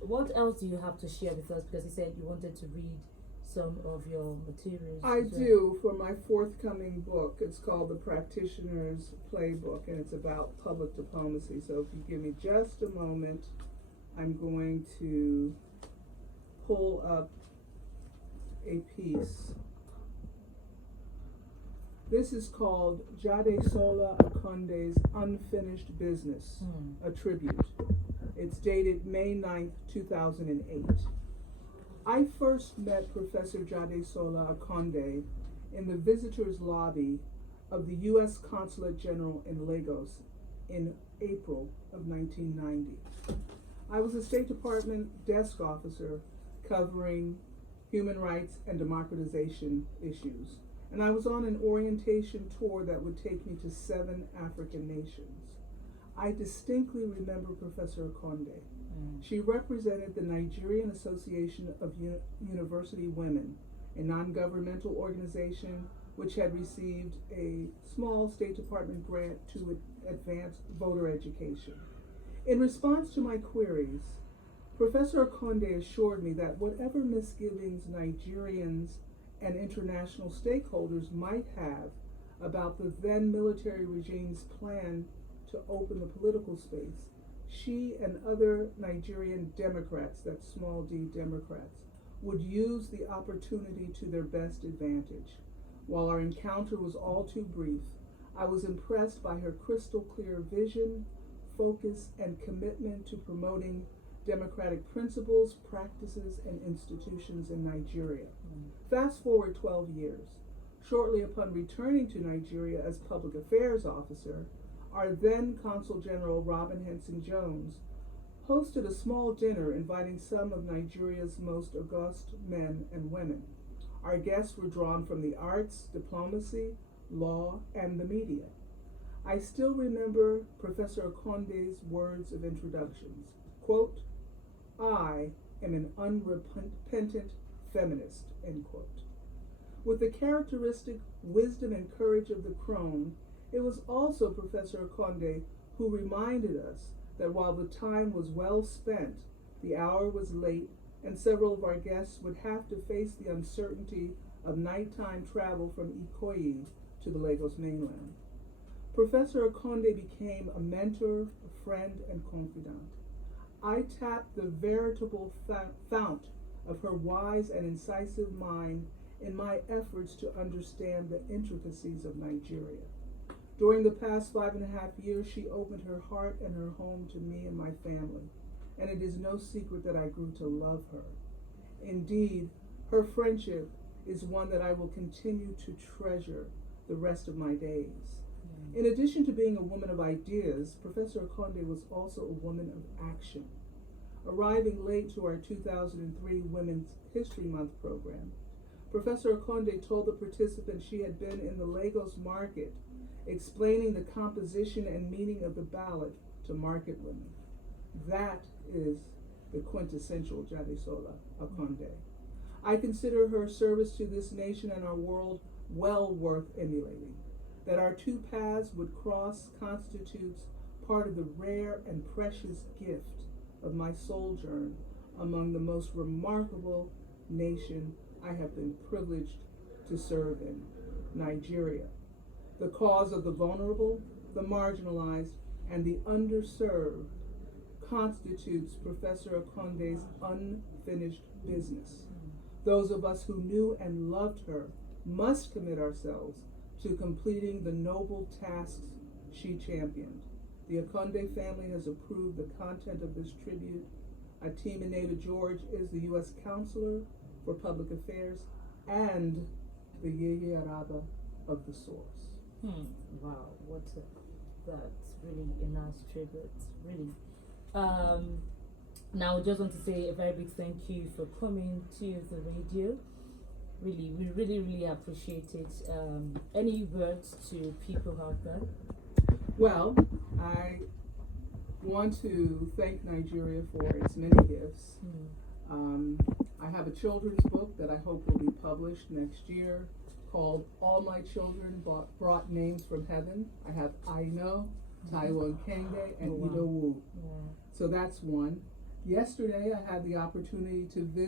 What else do you have to share with us? Because you said you wanted to read some of your materials. I as well. do for my forthcoming book. It's called The Practitioner's Playbook, and it's about public diplomacy. So if you give me just a moment, I'm going to pull up a piece. This is called Jadesola Akonde's Unfinished Business, a tribute. It's dated May 9th, 2008. I first met Professor Jadesola Akonde in the visitors' lobby of the U.S. Consulate General in Lagos in April of 1990. I was a State Department desk officer covering human rights and democratization issues, and I was on an orientation tour that would take me to 7 African nations. I distinctly remember Professor Akonde. She represented the Nigerian Association of University Women, a non-governmental organization which had received a small State Department grant to advance voter education. In response to my queries, Professor Akonde assured me that whatever misgivings Nigerians and international stakeholders might have about the then military regime's plan to open the political space, she and other Nigerian Democrats, that's small d Democrats, would use the opportunity to their best advantage. While our encounter was all too brief, I was impressed by her crystal clear vision, focus, and commitment to promoting democratic principles, practices, and institutions in Nigeria. Fast forward 12 years. Shortly upon returning to Nigeria as public affairs officer, our then Consul General Robin Henson Jones hosted a small dinner inviting some of Nigeria's most august men and women. Our guests were drawn from the arts, diplomacy, law, and the media. I still remember Professor Akonde's words of introductions. Quote, "I am an unrepentant feminist," end quote. With the characteristic wisdom and courage of the crone, it was also Professor Akonde who reminded us that while the time was well spent, the hour was late, and several of our guests would have to face the uncertainty of nighttime travel from Ikoyi to the Lagos mainland. Professor Akonde became a mentor, a friend, and confidant. I tapped the veritable fount of her wise and incisive mind in my efforts to understand the intricacies of Nigeria. During the past 5.5 years, she opened her heart and her home to me and my family, and it is no secret that I grew to love her. Indeed, her friendship is one that I will continue to treasure the rest of my days. In addition to being a woman of ideas, Professor Akonde was also a woman of action. Arriving late to our 2003 Women's History Month program, Professor Akonde told the participants she had been in the Lagos market explaining the composition and meaning of the ballot to market women. That is the quintessential Jadesola Akonde. I consider her service to this nation and our world well worth emulating. That our two paths would cross constitutes part of the rare and precious gift of my sojourn among the most remarkable nation I have been privileged to serve in, Nigeria. The cause of the vulnerable, the marginalized, and the underserved constitutes Professor Akonde's unfinished business. Those of us who knew and loved her must commit ourselves to completing the noble tasks she championed. The Akonde family has approved the content of this tribute. Atima Neda George is the U.S. Counselor for Public Affairs and the Yeye Araba of the source. Wow, that's really a nice tribute, really. Now, I just want to say a very big thank you for coming to the radio. Really, we really appreciate it. Any words to people out there? Well, I want to thank Nigeria for its many gifts. I have a children's book that I hope will be published next year called All My Children Brought Names from Heaven. I have Aino, Taiwo Kenge, and Ido Wu. So that's one. Yesterday, I had the opportunity to visit